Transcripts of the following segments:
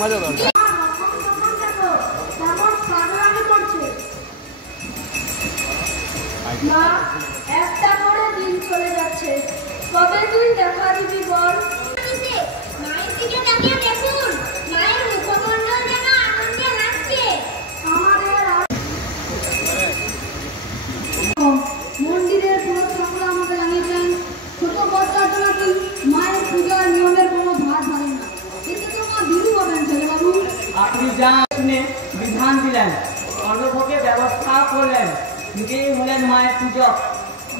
মজা দরকার। মা, একটা করে দিন চলে যাচ্ছে, কবে তুই দেখা দিবি বল? মায়ের দিকে তাকিয়ে দেখুন, মায়ের মুখমণ্ডল যেন আনন্দে হাসছে। মন্দিরের কোনো ঠাকুর আমাকে জানিয়েছেন ছোট বাচ্চার নাকি মায়ের পূজার নিয়মের কোনো ভার ধরে না। এতে তো মা বিরু হবেন ছেলেবাবু। আপনি যা শুনে বিধান দিলেন, অন্নভোগের ব্যবস্থা করলেন, নিজেই হলেন মায়ের পূজক।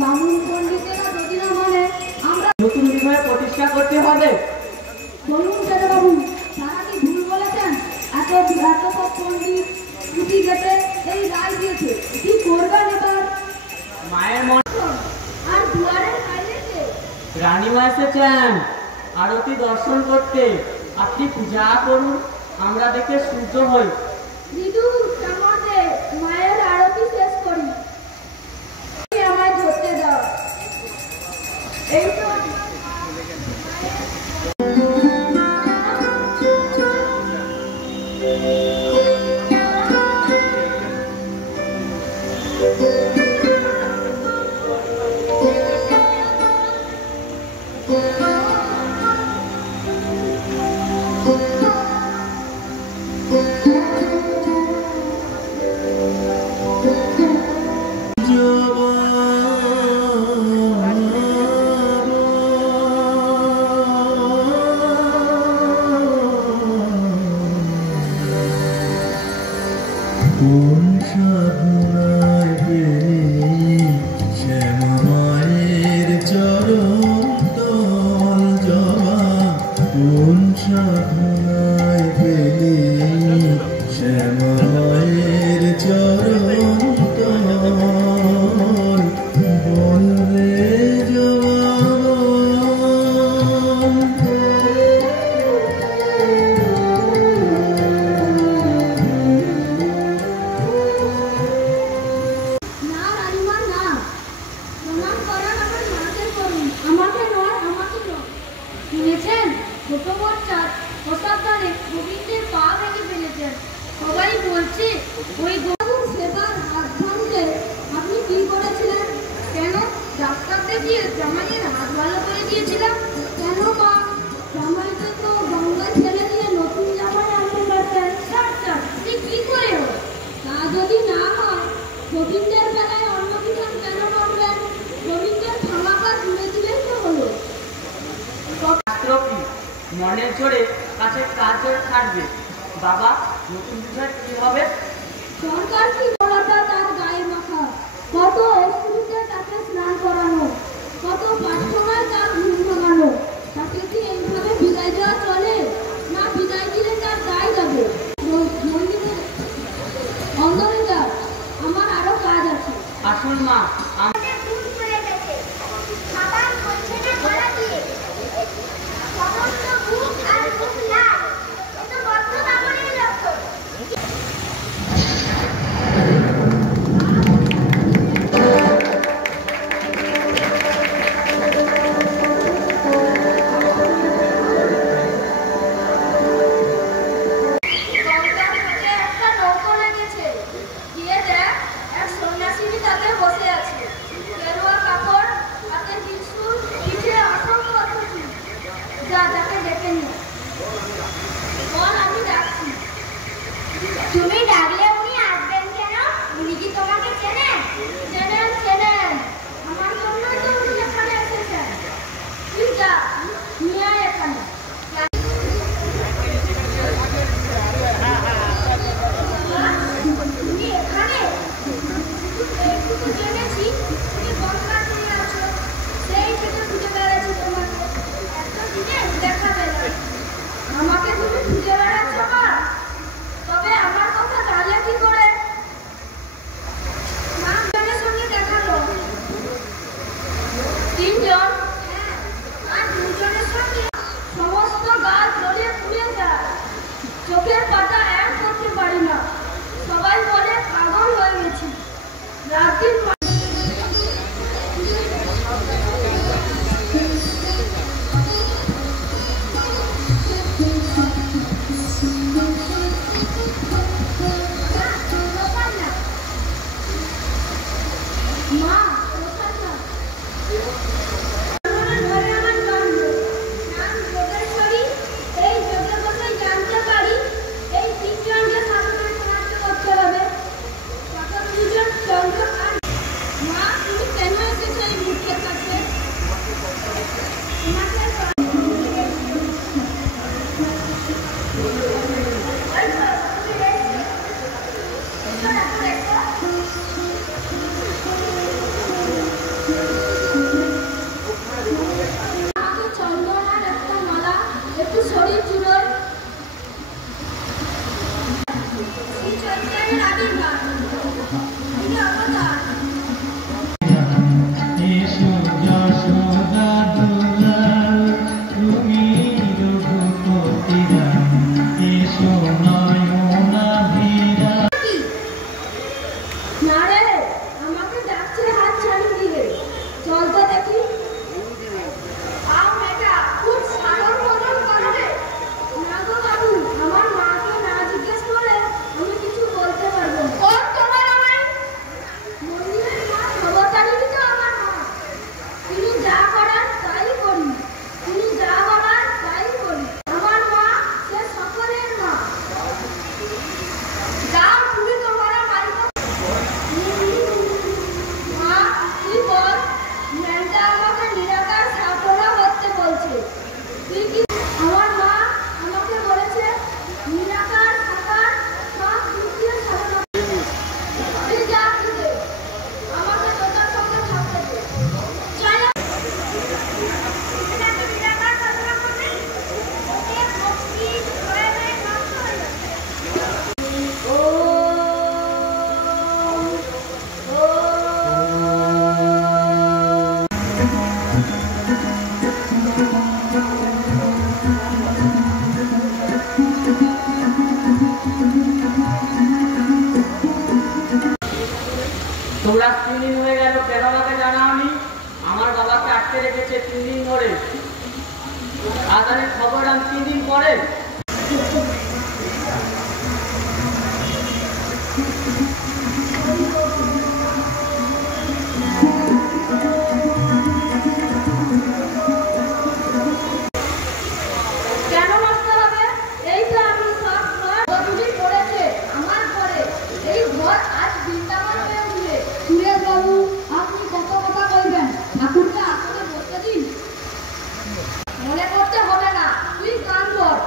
বামুন পণ্ডিতেরা যদি না মানে আমরা নতুন বিবাহে প্রতিষ্ঠা করতে হবে। বলুন ছেলেবাবু, তারা কি ভুল বলেছেন? এত সব পণ্ডিত ছুটি কেটে এই রায় দিয়েছে, কি করবেন এবার? মায়ের মন আর দুয়ারের বাইরে কে? রানীমা এসেছেন আরতি দর্শন করতে। আপনি পূজা করুন, আমরা দেখে শুদ্ধ হই। দিদু সামনে মায়ের আরতি শেষ করি, আমায় ধরতে দাও। এই তো কোন সাধনায় পেলি শ্যামায়ের চরণ তল জবা, কোন সাধনায় পেলি শ্যামায়ের চরণ তল, বল রে জবা। ছোট বাচ্চার অসাবধানে গোবিন্দের পা ভেঙে ফেলেছেন। সবাই বলছে ওই গরুর সেবার হাত ভাঙতে আপনি কি করেছিলেন? কেন? ডাক্তার দেখিয়ে জামাইয়ের হাত ভালো করে দিয়েছিলাম। কেন মা? জামাইকে তো গঙ্গায় ছেড়ে দিয়ে নতুন জামাই আনতে পারতেন। তুই কি করে হয়? তা যদি না হয় গোবিন্দের বেলায় অন্য বিধান কেন করবেন? গোবিন্দের খামাকা তুলে দিলেই তো হলো। মনের জোরে কাছে কাজ জোরে থাকবে। বাবা, নতুন বিষয় কি হবে? সরকার কি বলাটা তার গায়ে মাখা, কত অশ্রুতে তাকে স্নান করানো, কত প্রার্থনায় তার ঘুম ভাঙানো। তাকে কি এইভাবে বিদায় দেওয়া চলে? না, বিদায় দিলে তার দায় যাবে। মন্দিরে অন্দরে যা, আমার আরো কাজ আছে। আসুন মা, তুমি ডাকলে উনি আসবেন কেন? উনি কি তোমাকে চেনেন? চেনেন। আমার জন্য তো উনি এখানে এসেছেন। তুই যা, নিয়ে আয় এখানে। তুমি এখানে? একটু জেনেছি তুমি গঙ্গার তীরে আছো, সেই থেকে খুঁজে বেড়াচ্ছি তোমাকে। এতদিনে দেখা পেল, আমাকে তুমি খুঁজে বেড়াচ্ছ মা? তবে আমার কথা জানলে কি করে? মামজনের সঙ্গে দেখালো। তিনজন? আর দুজনের সঙ্গে সমস্ত গাছ জ্বলে পুড়ে যায়, চোখের পাতা এক করতে পারি না। সবাই বলে পাগল হয়ে গেছি। রাত দিন এসেছে 3 দিন ধরে। আধারের খবর আমি 3 দিন পরে। কেন মাস্টার হবে? এই তো আমি সব ঘর বদলি করেছে আমার ঘরে। এই ঘর আজ বৃন্দাবন হয়ে উঠবে। সুরেশ বাবু, আপনি কত কথা বলবেন? ঠাকুরকে আসলে বলতে দিন। মনে করতে হবে না, তুই গান কর।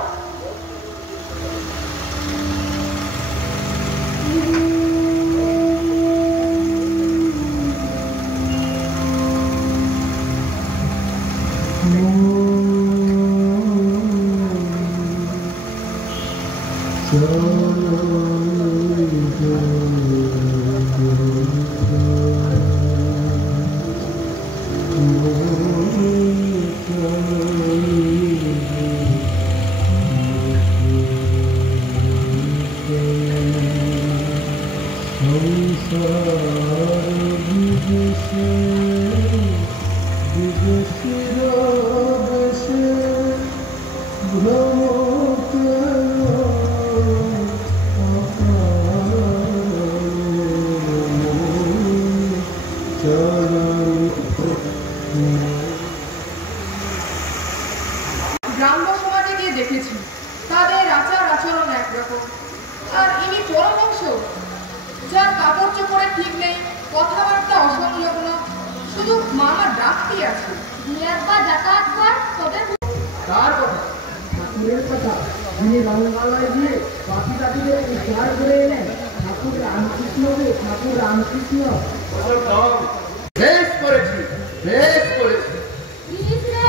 গ্রাম্য সমাজে গিয়ে দেখেছি তাদের আচার আচরণ একরকম, আর ইনি পরমংশ, যার কাপড় চোপড়ে ঠিক নেই, কথাবার্তা অসংলগ্ন, শুধু মামা ডাকটি আছে। তুই একবার যাতায়াত কর, তবে কার কথা? ঠাকুরের কথা। যিনি রঙ্গালয় দিয়ে পাখি পাখিদের উদ্ধার করে এলেন। ঠাকুর রামকৃষ্ণকে। ঠাকুর রামকৃষ্ণ। বেশ করেছি, বেশ করেছি। গিরিশ রে,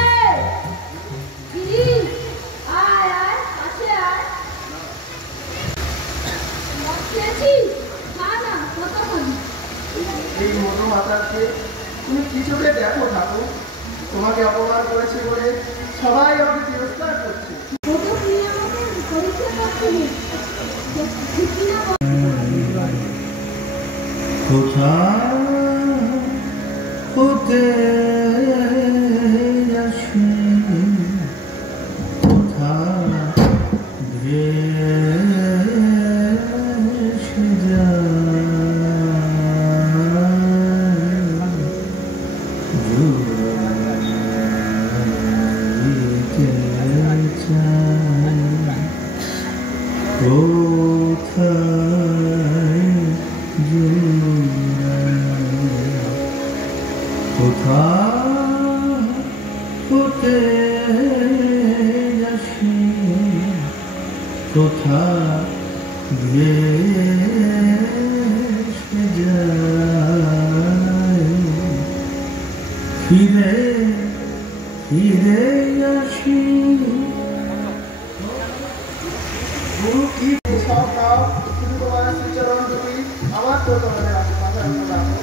গিরিশ, আয় আয়, কাছে আয়। খেয়েছিস? খা না, কতক্ষণ? এই মতো মাতাকে তুমি কি চোখে দেখো ঠাকুর? তোমাকে অপমান করেছে বলে সবাই আমাকে তিরস্কার করছে। কত তুই আমাকে পরীক্ষা করছিলি? ঠিক কিনা বল? কোথায় হতে আসি, কোথায় ভেসে জুড়াইতে চাই, কোথায় কোথায় হতে আসি, কোথায় ভেসে যাই, ফিরে ফিরে আসি। গুরু কি সব গাও, শুধু তোমার শ্রীচরণ দুটি আমার তো তোমাদের আছে। মাথায় রাখো।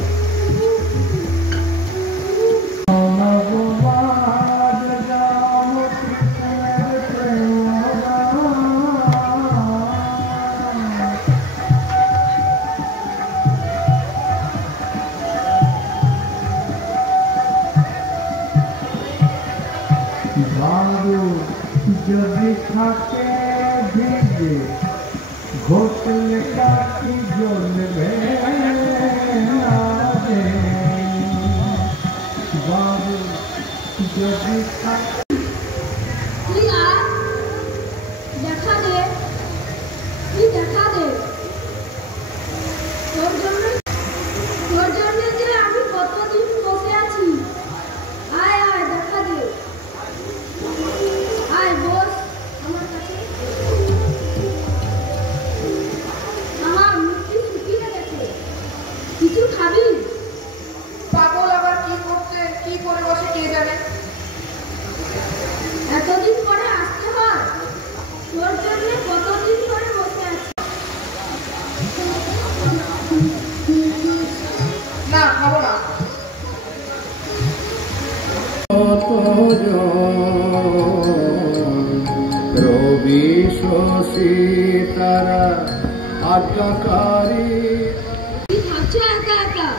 ভালো যদি থাকে ভেবে ঘটলে কাকি জ্বলবে ভালো যদি থাকে। তুই আয়, দেখা দে, তুই দেখা দে। তোর জন্য যে আমি কতদিন বসে আছি। আয় আয়, দেখা দে। আয় বস আমার কাছে। আমার মুখটি শুকিয়ে গেছে, কিছু খাবি? পাগল আবার কি করে বসে কে জানে। এতদিন পরে আসতে হয়, তোর জন্য কতদিন পরে বসে আছি। না, খাবো না। রবি শশী তারা আজ্ঞাকারী। তুই থাকছো একা একা,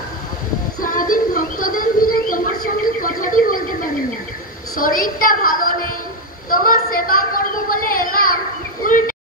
সারাদিন ভক্তদের ভিড়ে তোমার সঙ্গে কথাটি বলতে পারি না। শরীরটা ভালো নেই, তোমার সেবা করবো বলে এলাম, উল্টে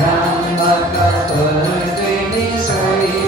Rambaka Purvini Sai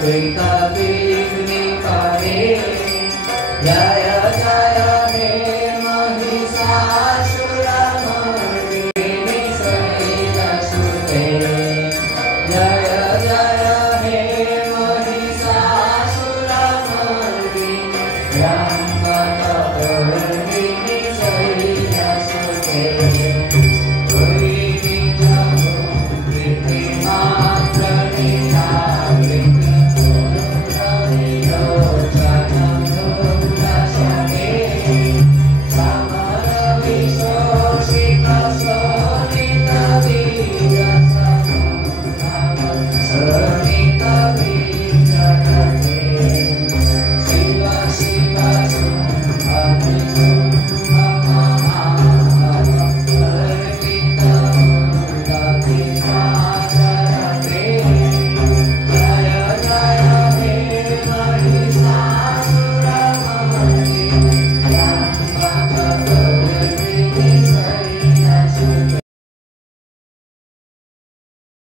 Kita bini pare,